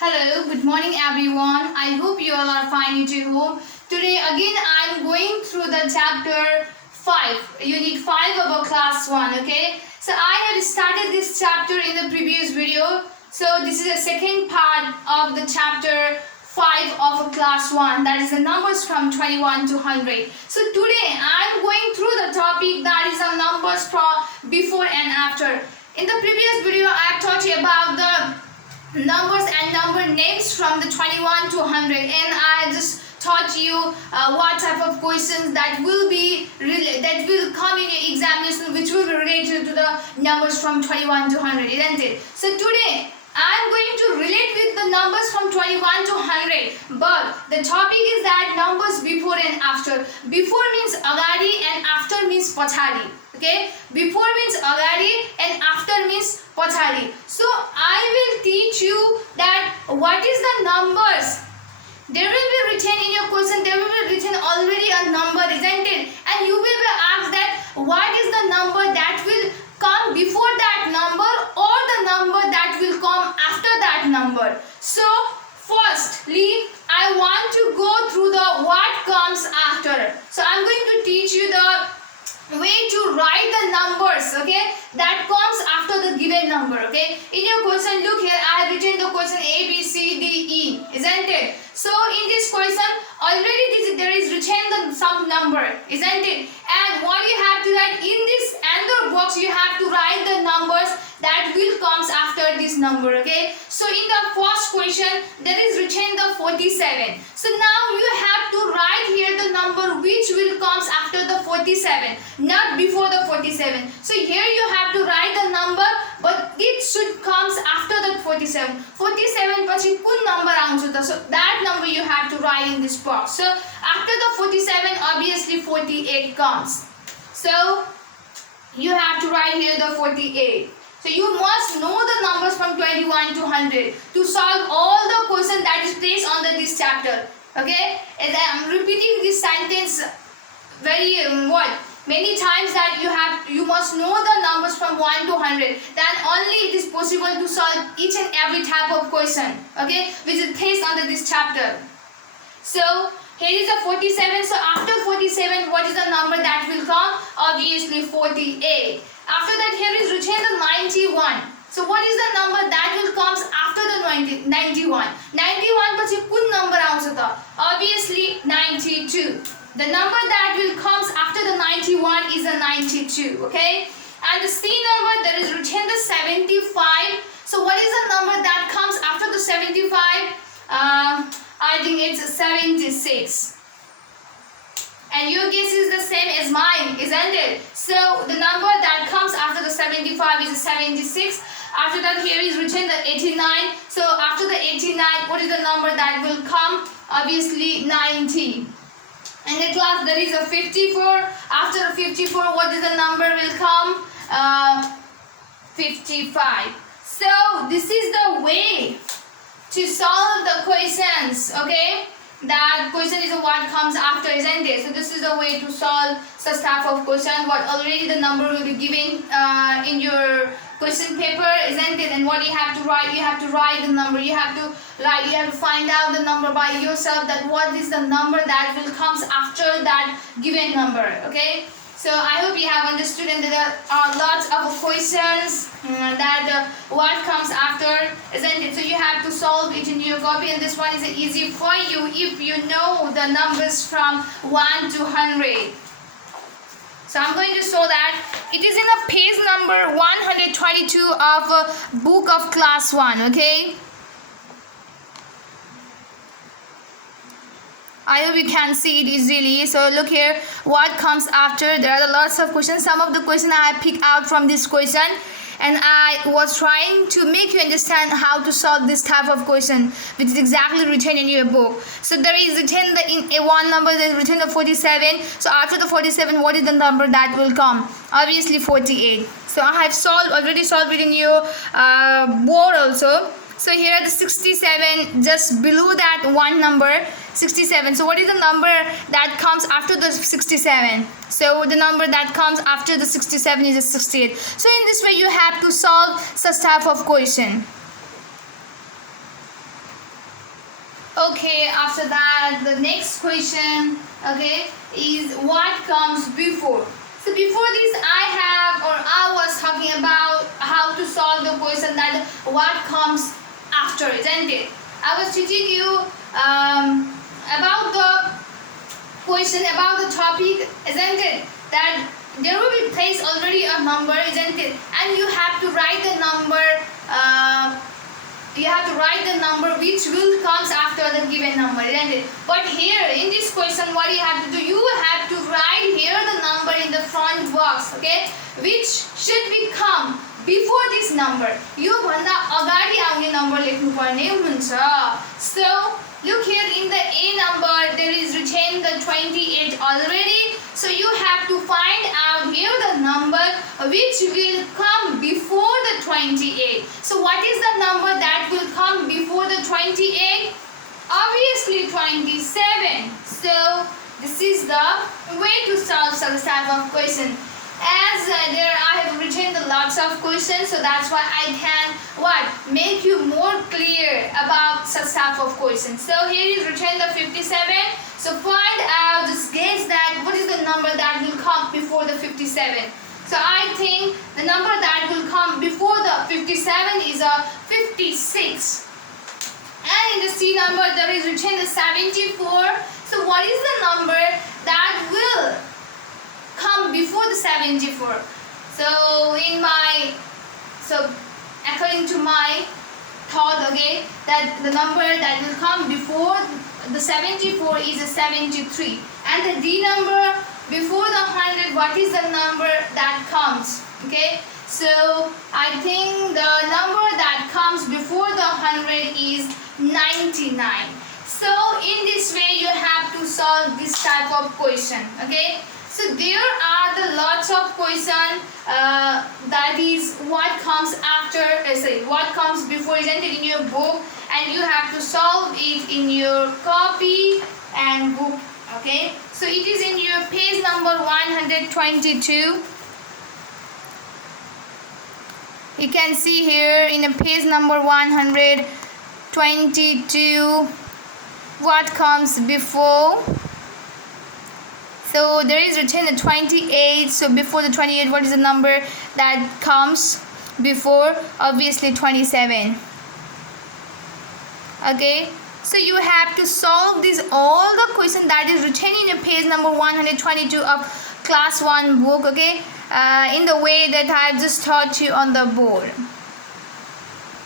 Hello, good morning everyone. I hope you all are fine at home. Today again I am going through the chapter 5, unit 5 of our class 1, okay? So I have started this chapter in the previous video. So this is the second part of the chapter 5 of a class 1, that is the numbers from 21 to 100. So today I am going through the topic that is the numbers from before and after. In the previous video I have taught you about the numbers and number names from the 21 to 100, and I just taught you what type of questions that will come in your examination, which will be related to the numbers from 21 to 100, isn't it? So today I am going to relate with the numbers from 21 to 100, but the topic is that numbers before and after. Before means agadi and after means pachadi. Okay, before means agadi and after means pachadi. So I will teach you that what is the numbers. There will be written in your question, there will be written already a number, isn't it? And you will be asked that what is the number that will come before that number or the number that will come after that number. So firstly I want to go through the what comes after. So I'm going to teach you the way to write the numbers, okay, that comes after the given number. Okay, in your question, look here, I have written the question A, B, C, D, E, isn't it? So in this question already there is written some number, isn't it? And what you have to write in this answer box, you have to write the numbers that will comes after this number. Okay, so in the first question there is written the 47. So now you have to write here the number which will comes after the 47, not before the 47. So here you have to write the number, but it should comes after the 47. 47 पछि कुन number आउँछ त? So that number you have to write in this box. So after the 47, obviously 48 comes. So you have to write here the 48. So you must know the numbers from 21 to 100 to solve all the questions that is placed under this chapter. Okay, and I am repeating this sentence very many times, that you must know the numbers from 1 to 100. Then only it is possible to solve each and every type of question, okay, which is placed under this chapter. So here is the 47. So after 47, what is the number that will come? Obviously 48. After that, here is written the 91. So what is the number that will comes after the 91? 91 पछि कुन number आउँछ त? Obviously 92. The number that will comes after the 91 is the 92. Okay, and the C number there is written the 75. So what is the number that comes after the 75? I think it's 76. And your guess is the same as mine, isn't it? So the number that comes after the 75 is 76. After that, here is written the 89. So after the 89, what is the number that will come? Obviously 90. In the class there is a 54. After 54, what is the number will come? 55. So this is the way to solve the questions, okay? That question is what comes after, isn't it? So this is the way to solve such type of question. What already the number will be given in your question paper, isn't it? And what you have to write, you have to write the number. You have to find out the number by yourself, that what is the number that will comes after that given number. Okay. So I hope you have understood, and there are lots of questions that what comes after, isn't it? So you have to solve it in your copy, and this one is easy for you if you know the numbers from 1 to 100. So I'm going to show that. It is in a page number 122 of a book of class 1, okay? I hope you can see it easily. So look here, what comes after. There are lots of questions. Some of the questions I have picked out from this question, and I was trying to make you understand how to solve this type of question, which is exactly written in your book. So there is written in a one number, there is written the 47. So after the 47, what is the number that will come? Obviously 48. So I have already solved it in your board also. So here the 67, just below that one number, 67. So what is the number that comes after the 67? So the number that comes after the 67 is a 68. So in this way you have to solve such type of question. Okay, after that, the next question, okay, is what comes before. So before this, I was talking about how to solve the question that what comes after, isn't it? I was teaching you about the question, about the topic, isn't it? That there will be placed already a number, isn't it? And you have to write the number. You have to write the number which will comes after the given number, isn't it? But here in this question, what you have to do, you have to write here the number in the front box, okay, which should be come before this number. यो भन्दा अगाडि आउने number लेख्नु पर्ने हुन्छ. So look here in the A number, there is written the 28 already. So you have to find out here the number which will come before the 28. So what is the number that will come before the 28? Obviously 27. So this is the way to solve such type of question. As there I have written the lots of questions, so that's why I can make you more clear about such type of questions. So here is written the 57. So find out, just guess that what is the number that will come before the 57. So I think the number that will come before the 57 is a 56. And in the C number there is written the 74. So what is the number that will come before the 74? So according to my thought, okay, that the number that will come before the 74 is a 73. And the D number before the 100, what is the number that comes? Okay, so I think the number that comes before the 100 is 99. So in this way you have to solve this type of question, okay. So there are the lots of questions that is what comes after, what comes before, isn't it, in your book, and you have to solve it in your copy and book, okay. So it is in your page number 122. You can see here in a page number 122 what comes before. So there is written the 28. So before the 28, what is the number that comes before? Obviously 27. Okay, so you have to solve this all the question that is written in a page number 122 of class 1 book, okay, in the way that I have just taught you on the board.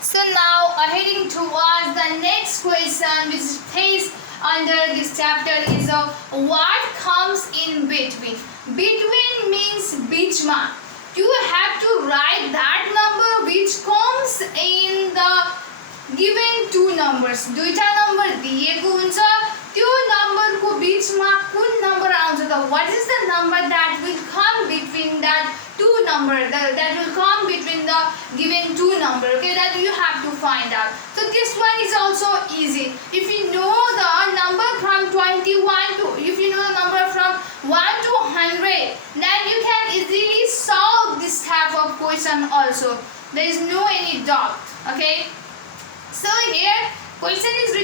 So now heading towards the next question, which stays under this chapter, is what comes in between. Between means bichma. You have to write that number which comes in the given two numbers. दुईटा number दिएको हुन्छ, त्यो number को बिचमा कुन number आउँछ त? What is the number that will come between that two number, that will come between the given two number, okay, that you have to find out. So this one is also easy. If you know the number from 21 to, if you know the number from 1 to 100, then you can easily solve this type of question also. There is no any doubt, okay. So here question will be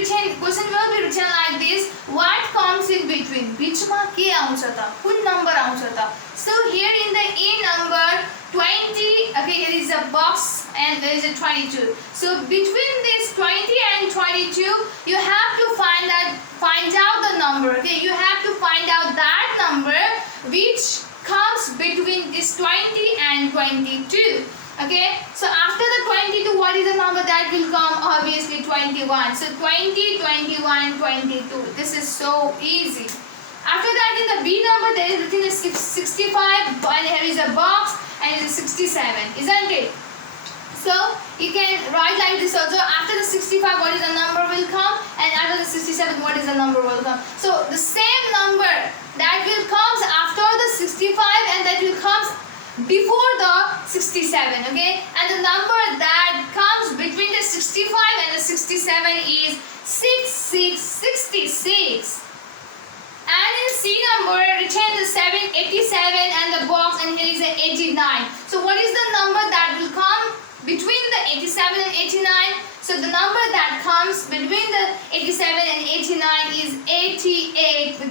written like this: what comes in between? बिचमा के आउँछ त? कुन number आउँछ त? So here in the A number 20, okay, here is a box and there is a 22. So between this 20 and 22, you have to find out the number. Okay, you have to find out that number which comes between this 20 and 22. Okay, so after the 22, what is the number that will come? Obviously 21. So 20, 21, 22. This is so easy. After that, in the B number, there is written 65, and here is a box, and it is 67, isn't it? So you can write like this also. After the 65, what is the number will come, and after the 67, what is the number will come. So the same number that will comes after the 65, and that will comes before the 67, okay, and the number that comes between the 65 and the 67 is 66. And in C number, return the 87 and the box, and here is the 89. So what is the number that will come between the 87 and 89? So the number that comes between the 87 and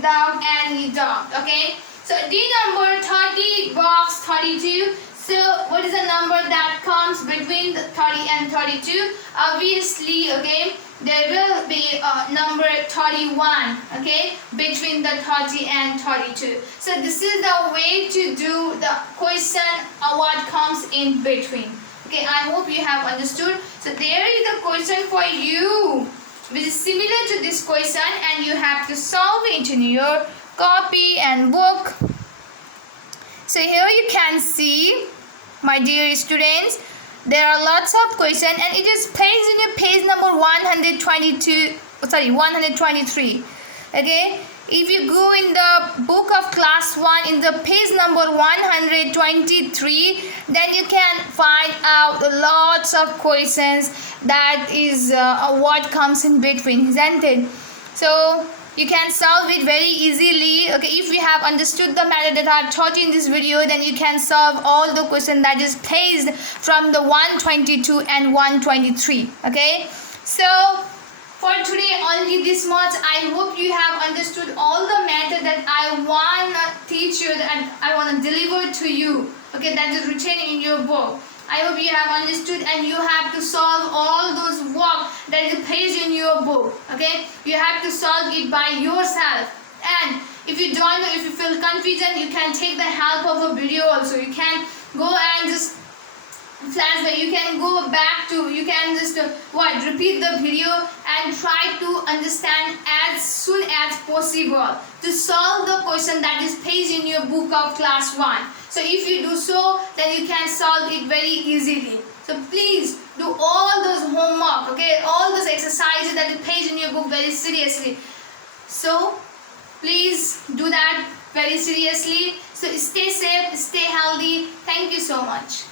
without any doubt. Okay, so D number 30 box 32. So what is the number that comes between the 30 and 32? Obviously, okay, there will be number 31, okay, between the 30 and 32. So this is the way to do the question what comes in between. Okay, I hope you have understood. So there is the question for you which is similar to this question, and you have to solve it in your copy and book. So here you can see, my dear students, there are lots of questions, and it is placed in your page number 123. Okay, if you go in the book of class 1 in the page number 123, then you can find out lots of questions that is what comes in between, isn't it? So you can solve it very easily. Okay, if you have understood the method that I taught you in this video, then you can solve all the questions that is placed from the 122 and 123. Okay, so for today only this much. I hope you have understood all the method that I want to teach you and I want to deliver to you. Okay, that is written in your book. I hope you have understood, and you have to solve all those work that is placed in your book. Okay, you have to solve it by yourself. And if you don't know, if you feel confusion, you can take the help of a video also. You can go and just flashback. You can go back to, you can just repeat the video and try to understand as soon as possible to solve the question that is placed in your book of class 1. So if you do so, then you can solve it very easily. So please do all those homework, okay, all those exercises that is placed in your book very seriously. So please do that very seriously. So stay safe, stay healthy. Thank you so much.